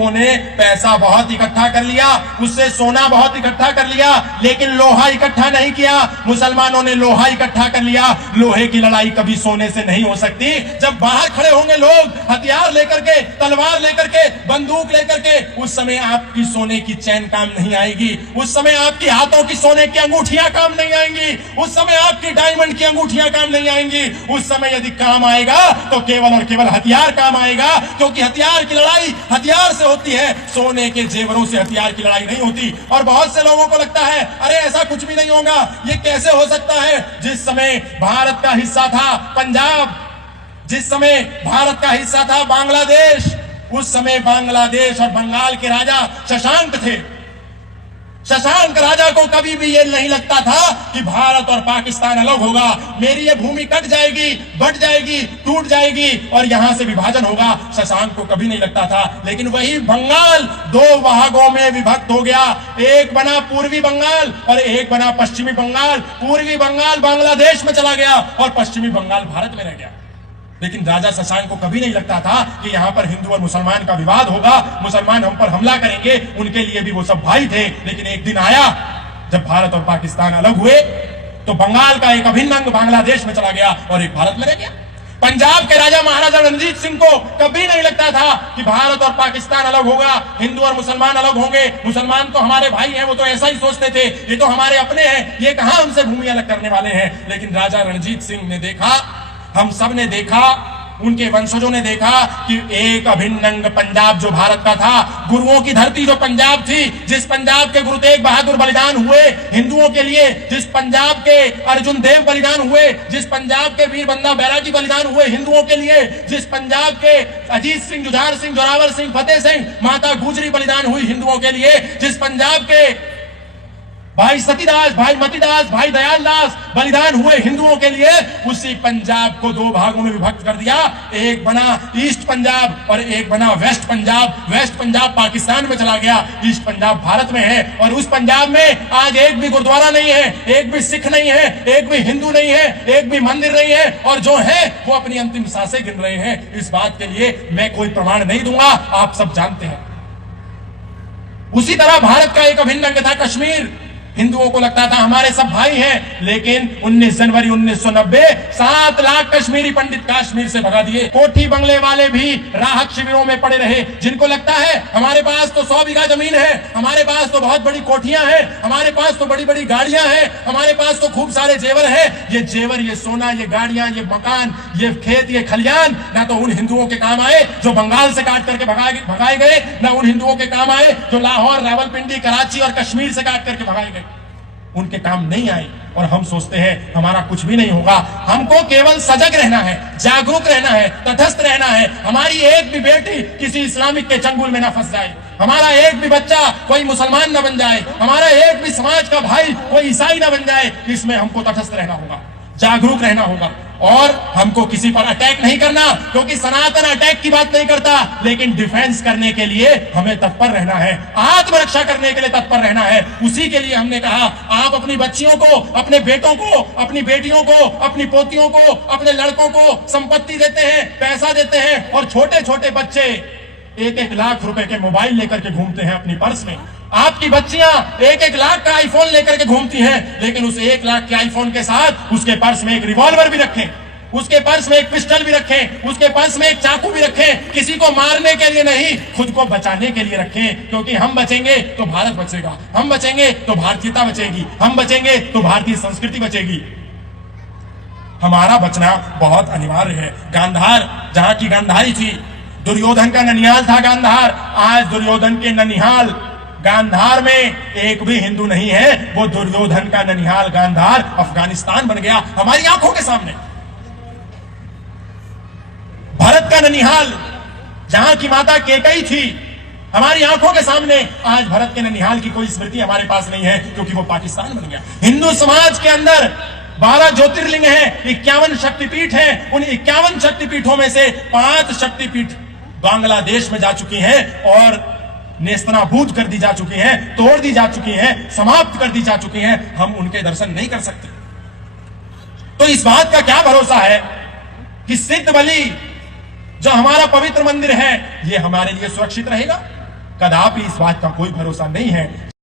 हिंदुओं ने पैसा बहुत इकट्ठा कर लिया, उससे सोना बहुत इकट्ठा कर लिया, लेकिन लोहा इकट्ठा नहीं किया। मुसलमानों ने लोहा इकट्ठा कर लिया। लोहे की लड़ाई कभी सोने से नहीं हो सकती। जब बाहर खड़े होंगे लोग हथियार लेकर के, तलवार लेकर के, बंदूक लेकर के, उस समय आपकी सोने की चैन काम नहीं आएगी, उस समय आपकी हाथों की सोने की अंगूठियां काम नहीं आएंगी, उस समय आपकी डायमंड की अंगूठियां काम नहीं आएंगी। उस समय यदि काम आएगा तो केवल और केवल हथियार काम आएगा, क्योंकि हथियार की लड़ाई हथियार से होती है, सोने के जेवरों से हथियार की लड़ाई नहीं होती। और बहुत से लोगों को लगता है अरे ऐसा कुछ भी नहीं होगा, ये कैसे हो सकता है। जिस समय भारत का हिस्सा था पंजाब, जिस समय भारत का हिस्सा था बांग्लादेश, उस समय बांग्लादेश और बंगाल के राजा शशांक थे। शशांक राजा को कभी भी यह नहीं लगता था कि भारत और पाकिस्तान अलग होगा, मेरी ये भूमि कट जाएगी, बट जाएगी, टूट जाएगी और यहां से विभाजन होगा। शशांक को कभी नहीं लगता था। लेकिन वही बंगाल दो भागों में विभक्त हो गया, एक बना पूर्वी बंगाल और एक बना पश्चिमी बंगाल। पूर्वी बंगाल बांग्लादेश में चला गया और पश्चिमी बंगाल भारत में रह गया। लेकिन राजा शशांक को कभी नहीं लगता था कि यहां पर हिंदू और मुसलमान का विवाद होगा, मुसलमान हम पर हमला करेंगे। उनके लिए भी वो सब भाई थे। लेकिन एक दिन आया जब भारत और पाकिस्तान अलग हुए तो बंगाल का एक अभिन्न अंग बांग्लादेश में चला गया और एक भारत में रह गया। पंजाब के राजा महाराजा रणजीत सिंह को कभी नहीं लगता था कि भारत और पाकिस्तान अलग होगा, हिंदू और मुसलमान अलग होंगे। मुसलमान तो हमारे भाई हैं, वो तो ऐसा ही सोचते थे, ये तो हमारे अपने हैं, ये कहां हमसे भूमि अलग करने वाले हैं। लेकिन राजा रणजीत सिंह ने देखा, हम सब ने देखा, उनके वंशजों ने देखा कि एक अभिन्न अंग पंजाब जो भारत का था, गुरुओं की धरती जो पंजाब थी, जिस पंजाब के गुरु तेग बहादुर बलिदान हुए हिंदुओं के लिए, जिस पंजाब के अर्जुन देव बलिदान हुए, जिस पंजाब के वीर बंदा बैरागी बलिदान हुए हिंदुओं के लिए, जिस पंजाब के अजीत सिंह, जुझार सिंह, जोरावर सिंह, फतेह सिंह, माता गुजरी बलिदान हुई हिंदुओं के लिए, जिस पंजाब के भाई सतीदास, भाई मतीदास, भाई दयालदास बलिदान हुए हिंदुओं के लिए, उसी पंजाब को दो भागों में विभक्त कर दिया। एक बना ईस्ट पंजाब और एक बना वेस्ट पंजाब। वेस्ट पंजाब पाकिस्तान में चला गया, ईस्ट पंजाब भारत में है। और उस पंजाब में आज एक भी गुरुद्वारा नहीं है, एक भी सिख नहीं है, एक भी हिंदू नहीं है, एक भी मंदिर नहीं है, और जो है वो अपनी अंतिम सांसें गिन रहे हैं। इस बात के लिए मैं कोई प्रमाण नहीं दूंगा, आप सब जानते हैं। उसी तरह भारत का एक अभिन्न अंग था कश्मीर। हिंदुओं को लगता था हमारे सब भाई हैं, लेकिन 19 जनवरी 1990 7 लाख कश्मीरी पंडित कश्मीर से भगा दिए। कोठी बंगले वाले भी राहत शिविरों में पड़े रहे, जिनको लगता है हमारे पास तो 100 बीघा जमीन है, हमारे पास तो बहुत बड़ी कोठियां हैं, हमारे पास तो बड़ी बड़ी गाड़ियां हैं, हमारे पास तो खूब सारे जेवर हैं। ये जेवर, ये सोना, ये गाड़ियां, ये मकान, ये खेत, ये खलियान ना तो उन हिंदुओं के काम आए जो बंगाल से काट करके भगाए गए, ना उन हिंदुओं के काम आए जो लाहौर, रावलपिंडी, कराची और कश्मीर से काट करके भगाए गए। उनके काम नहीं आए। और हम सोचते हैं हमारा कुछ भी नहीं होगा। हमको केवल सजग रहना है, जागरूक रहना है, तटस्थ रहना है। हमारी एक भी बेटी किसी इस्लामिक के चंगुल में ना फंस जाए, हमारा एक भी बच्चा कोई मुसलमान ना बन जाए, हमारा एक भी समाज का भाई कोई ईसाई ना बन जाए। इसमें हमको तटस्थ रहना होगा, जागरूक रहना होगा। और हमको किसी पर अटैक नहीं करना, क्योंकि सनातन अटैक की बात नहीं करता, लेकिन डिफेंस करने के लिए हमें तत्पर रहना है, आत्मरक्षा करने के लिए तत्पर रहना है। उसी के लिए हमने कहा आप अपनी बच्चियों को, अपने बेटों को, अपनी बेटियों को, अपनी पोतियों को, अपने लड़कों को संपत्ति देते हैं, पैसा देते हैं, और छोटे छोटे बच्चे 1-1 लाख रुपए के मोबाइल लेकर के घूमते हैं अपनी पर्स में। आपकी बच्चियां 1-1 लाख का आईफोन लेकर के घूमती हैं, लेकिन उस 1 लाख के आईफोन के साथ उसके पर्स में एक रिवॉल्वर भी रखें, उसके पर्स में एक पिस्टल भी रखें, उसके पर्स में एक चाकू भी रखें। किसी को मारने के लिए नहीं, खुद को बचाने के लिए रखें, क्योंकि हम बचेंगे तो भारत बचेगा, हम बचेंगे तो भारतीयता बचेगी, हम बचेंगे तो भारतीय संस्कृति बचेगी। हमारा बचना बहुत अनिवार्य है। गांधार जहां की गांधारी थी, दुर्योधन का ननिहाल था गांधार, आज दुर्योधन के ननिहाल गांधार में एक भी हिंदू नहीं है। वो दुर्योधन का ननिहाल गांधार अफगानिस्तान बन गया हमारी आंखों के सामने। भरत का ननिहाल जहां की माता केकई थी, हमारी आंखों के सामने आज भरत के ननिहाल की कोई स्मृति हमारे पास नहीं है, क्योंकि वो पाकिस्तान बन गया। हिंदू समाज के अंदर 12 ज्योतिर्लिंग हैं, 51 शक्तिपीठ हैं। उन 51 शक्तिपीठों में से 5 शक्तिपीठ बांग्लादेश में जा चुकी हैं और नेस्तनाबूद कर दी जा चुकी हैं, तोड़ दी जा चुकी हैं, समाप्त कर दी जा चुकी हैं। हम उनके दर्शन नहीं कर सकते। तो इस बात का क्या भरोसा है कि सिद्ध बलि जो हमारा पवित्र मंदिर है, ये हमारे लिए सुरक्षित रहेगा? कदापि इस बात का कोई भरोसा नहीं है।